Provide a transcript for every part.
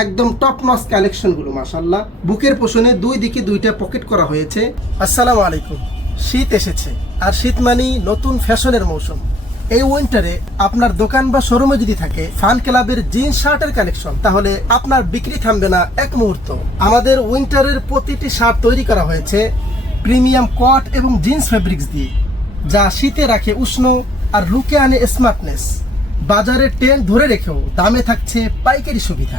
একদম top notch কালেকশনগুলো মাশাআল্লাহ। বুকের পোষণে দুই দিকে দুইটা পকেট করা হয়েছে। আসসালামু আলাইকুম। শীত এসেছে, আর শীত মানেই নতুন ফ্যাশনের মৌসুম। এই উইন্টারে আপনার দোকান বা শোরুমে যদি থাকে ফান ক্লাবের জিন্স শার্টের কালেকশন, তাহলে আপনার বিক্রি থামবে না এক মুহূর্ত। আমাদের উইন্টারের প্রতিটি শার্ট তৈরি করা হয়েছে প্রিমিয়াম কট এবং জিন্স ফেব্রিক্স দিয়ে, যা শীতে রাখে উষ্ণ আর লুকে আনে স্মার্টনেস। বাজারে ট্রেন্ড ধরে রেখেও দামে থাকছে পাইকারি সুবিধা।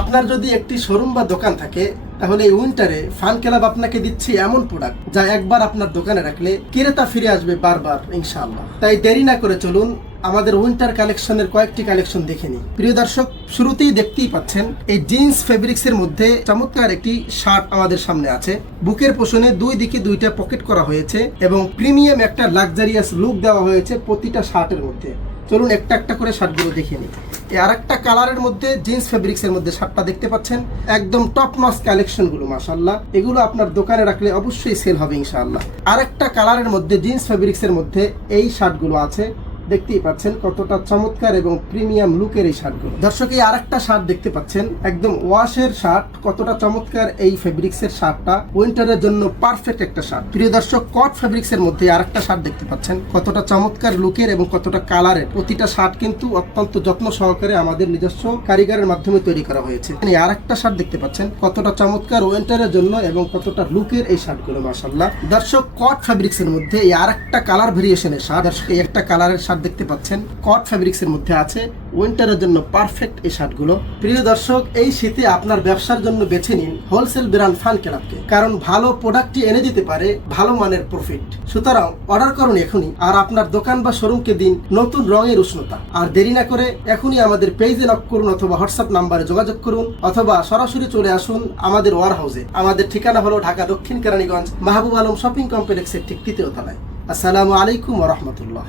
আপনার যদি একটি শোরুম বা দোকান থাকে, তাহলে এই উইন্টারে ফান ক্লাব আপনাকে দিচ্ছে এমন প্রোডাক্ট যা একবার আপনার দোকানে রাখলে ক্রেতা ফিরে আসবে বারবার ইনশাআল্লাহ। তাই দেরি না করে চলুন আমাদের উইন্টার কালেকশনের কয়েকটি কালেকশন দেখে নিই। প্রিয় দর্শক, শুরুতেই দেখতেই পাচ্ছেন এই জিন্স ফেব্রিক্সের মধ্যে চমৎকার একটি শার্ট আমাদের সামনে আছে। বুকের পোষণে দুই দিকে দুইটা পকেট করা হয়েছে এবং প্রিমিয়াম একটা লাক্সারিয়াস লুক দেওয়া হয়েছে প্রতিটা শার্টের মধ্যে। চলুন একটা একটা করে শার্টগুলো দেখে নিই। এই আরেকটা কালারের মধ্যে জিন্স ফেব্রিক্সের মধ্যে শার্টটা দেখতে পাচ্ছেন, একদম টপ নচ কালেকশনগুলো মাশাআল্লাহ। এগুলো আপনার দোকানে রাখলে অবশ্যই সেল হবে ইনশাআল্লাহ। আরেকটা কালারের মধ্যে জিন্স ফেব্রিক্সের মধ্যে এই শার্টগুলো আছে, দেখতেই পাচ্ছেন কতটা চমৎকার এবং প্রিমিয়াম লুকের এই শার্টগুলো। দর্শক, এই আরেকটা শার্ট দেখতে পাচ্ছেন, একদম ওয়াশের শার্ট। কতটা চমৎকার এই ফেব্রিক্সের শার্টটা, উইন্টারের জন্য পারফেক্ট একটা শার্ট। প্রিয় দর্শক, কট ফেব্রিক্সের মধ্যে আরেকটা শার্ট দেখতে পাচ্ছেন, কতটা চমৎকার লুকের এবং কতটা কালারের। প্রতিটা শার্ট কিন্তু অত্যন্ত যত্ন সহকারে আমাদের নিজস্ব কারিগরের মাধ্যমে তৈরি করা হয়েছে। এই আরেকটা শার্ট দেখতে পাচ্ছেন, কতটা চমৎকার উইন্টারের জন্য এবং কতটা লুকের এই শার্টগুলো মাশাআল্লাহ। দর্শক, কট ফেব্রিক্সের মধ্যে এই আরেকটা কালার ভেরিয়েশনের শার্ট। দর্শক, এই একটা কালারের শার্ট দেখতে পাচ্ছেন, কট ফেব্রিক্সের মধ্যে আছে, উইন্টারের জন্য পারফেক্ট এই শার্টগুলো। প্রিয় দর্শক, এই শীতে আপনার ব্যবসার জন্য বেছে নিন হোলসেল ব্র্যান্ড ফান ক্লাবকে, কারণ ভালো প্রোডাক্টই এনে দিতে পারে ভালো মানের প্রফিট। সুতরাং অর্ডার করুন এখনই, আর আপনার দোকান বা শোরুমকে দিন নতুন রঙের উষ্ণতা। আর দেরি না করে এখনই আমাদের পেজে নক করুন, অথবা হোয়াটসঅ্যাপ নাম্বারে যোগাযোগ করুন, অথবা সরাসরি চলে আসুন আমাদের ওয়ার হাউসে। আমাদের ঠিকানা হলো ঢাকা দক্ষিণ কেরানীগঞ্জ মাহবুব আলম শপিং কমপ্লেক্সের ঠিক তৃতীয় তলায়। আসসালামু আলাইকুম ওয়া রাহমাতুল্লাহ।